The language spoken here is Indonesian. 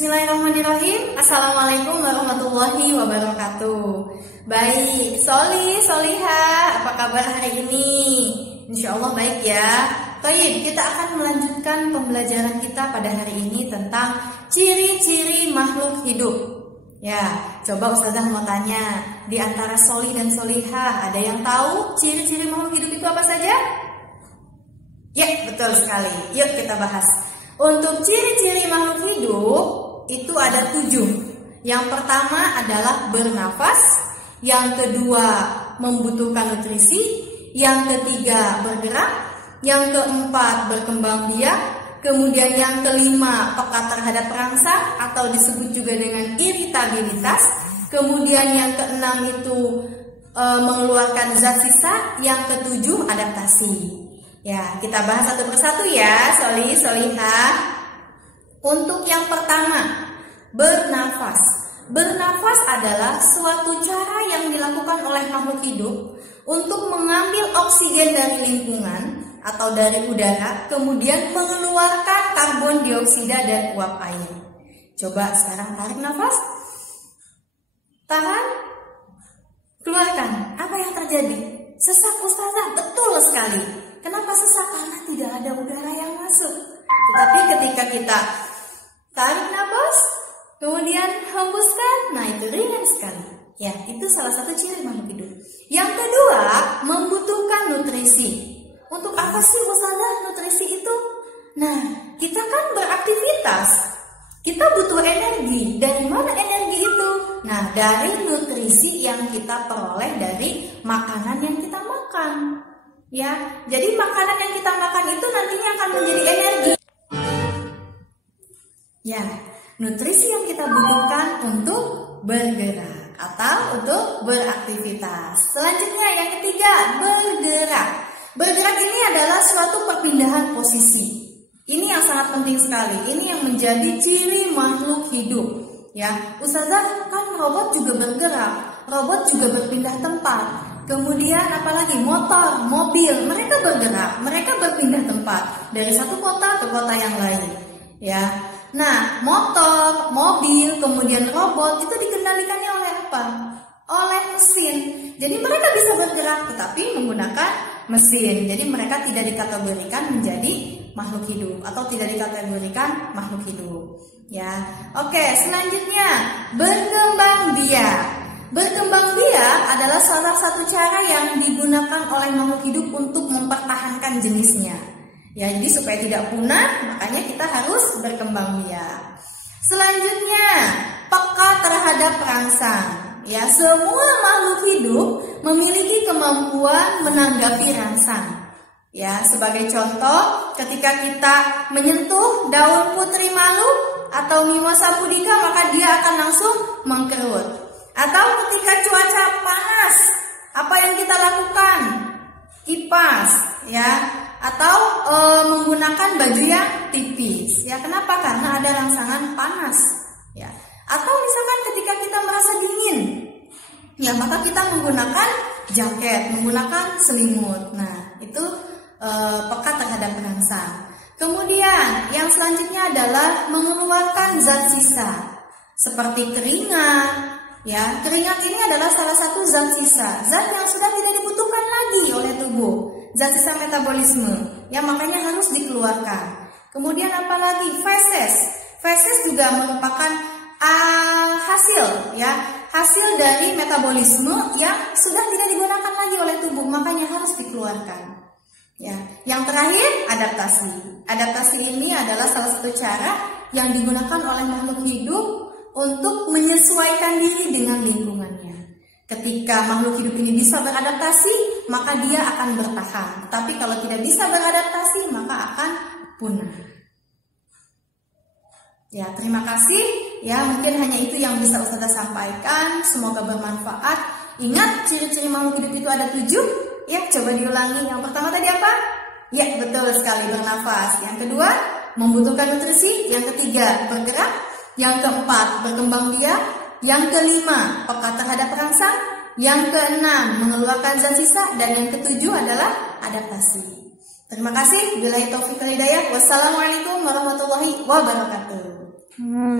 Bismillahirrahmanirrahim. Assalamualaikum warahmatullahi wabarakatuh. Baik, Solihah, apa kabar hari ini? Insya Allah baik ya. Baik, kita akan melanjutkan pembelajaran kita pada hari ini tentang ciri-ciri makhluk hidup. Ya, coba Ustazah mau tanya, di antara Solih dan Solihah ada yang tahu ciri-ciri makhluk hidup itu apa saja? Ya, betul sekali. Yuk kita bahas. Untuk ciri-ciri makhluk hidup itu ada 7. Yang pertama adalah bernafas, yang kedua membutuhkan nutrisi, yang ketiga bergerak, yang keempat berkembang biak, kemudian yang kelima peka terhadap perangsang atau disebut juga dengan iritabilitas, kemudian yang keenam itu mengeluarkan zat sisa, yang ketujuh adaptasi. Ya, kita bahas satu persatu ya, Solihah. Untuk yang pertama, bernafas. Bernafas adalah suatu cara yang dilakukan oleh makhluk hidup untuk mengambil oksigen dari lingkungan atau dari udara, kemudian mengeluarkan karbon dioksida dan uap air. Coba sekarang tarik nafas, tahan, keluarkan. Apa yang terjadi? Sesak, Ustazah. Betul sekali. Kenapa sesak? Karena tidak ada udara yang masuk. Tetapi ketika kita tarik nafas, kemudian hembuskan, nah itu ringan sekali. Ya, itu salah satu ciri makhluk hidup. Yang kedua, membutuhkan nutrisi. Untuk apa sih Ustazah nutrisi itu? Nah, kita kan beraktivitas. Kita butuh energi. Dari mana energi itu? Nah, dari nutrisi yang kita peroleh dari makanan yang kita makan. Ya, jadi makanan yang kita makan itu nantinya akan menjadi energi. Ya, nutrisi yang kita butuhkan untuk bergerak atau untuk beraktivitas. Selanjutnya yang ketiga, bergerak. Bergerak ini adalah suatu perpindahan posisi. Ini yang sangat penting sekali. Ini yang menjadi ciri makhluk hidup. Ya, Ustazah, kan robot juga bergerak. Robot juga berpindah tempat. Kemudian apalagi motor, mobil, mereka bergerak, mereka berpindah tempat dari satu kota ke kota yang lain. Ya, nah motor, mobil, kemudian robot itu dikendalikannya oleh apa? Oleh mesin. Jadi mereka bisa bergerak, tetapi menggunakan mesin. Jadi mereka tidak dikategorikan menjadi makhluk hidup atau tidak dikategorikan makhluk hidup. Ya, oke. Selanjutnya berkembang biak. Berkembang biak adalah salah satu cara yang digunakan oleh makhluk hidup untuk mempertahankan jenisnya. Ya, jadi supaya tidak punah, makanya kita harus berkembang biak. Selanjutnya, peka terhadap perangsang. Ya, semua makhluk hidup memiliki kemampuan menanggapi rangsang. Ya, sebagai contoh, ketika kita menyentuh daun putri malu atau mimosa pudica, maka dia akan langsung mengkerut. Atau ketika cuaca panas, apa yang kita lakukan? Kipas, ya, atau menggunakan baju yang tipis. Ya, kenapa? Karena ada rangsangan panas. Ya, atau misalkan ketika kita merasa dingin, ya maka kita menggunakan jaket, menggunakan selimut. Nah, itu peka terhadap perangsang. Kemudian yang selanjutnya adalah mengeluarkan zat sisa seperti keringat. Ya, keringat ini adalah salah satu zat sisa, zat yang sudah tidak dibutuhkan lagi oleh tubuh, zat sisa metabolisme, ya makanya harus dikeluarkan. Kemudian apalagi feses, feses juga merupakan hasil, ya hasil dari metabolisme yang sudah tidak digunakan lagi oleh tubuh, makanya harus dikeluarkan. Ya, yang terakhir adaptasi. Adaptasi ini adalah salah satu cara yang digunakan oleh makhluk hidup untuk menyesuaikan diri dengan lingkungannya. Ketika makhluk hidup ini bisa beradaptasi, maka dia akan bertahan. Tapi kalau tidak bisa beradaptasi, maka akan punah. Ya, terima kasih. Ya, mungkin hanya itu yang bisa Ustazah sampaikan. Semoga bermanfaat. Ingat, ciri-ciri makhluk hidup itu ada 7. Ya, coba diulangi. Yang pertama tadi apa? Ya, betul sekali, bernafas. Yang kedua, membutuhkan nutrisi. Yang ketiga, bergerak. Yang keempat, berkembang biak. Yang kelima, peka terhadap perangsang. Yang keenam, mengeluarkan zat sisa. Dan yang ketujuh adalah adaptasi. Terima kasih. Billahi taufiq wal hidayah. Wassalamualaikum warahmatullahi wabarakatuh.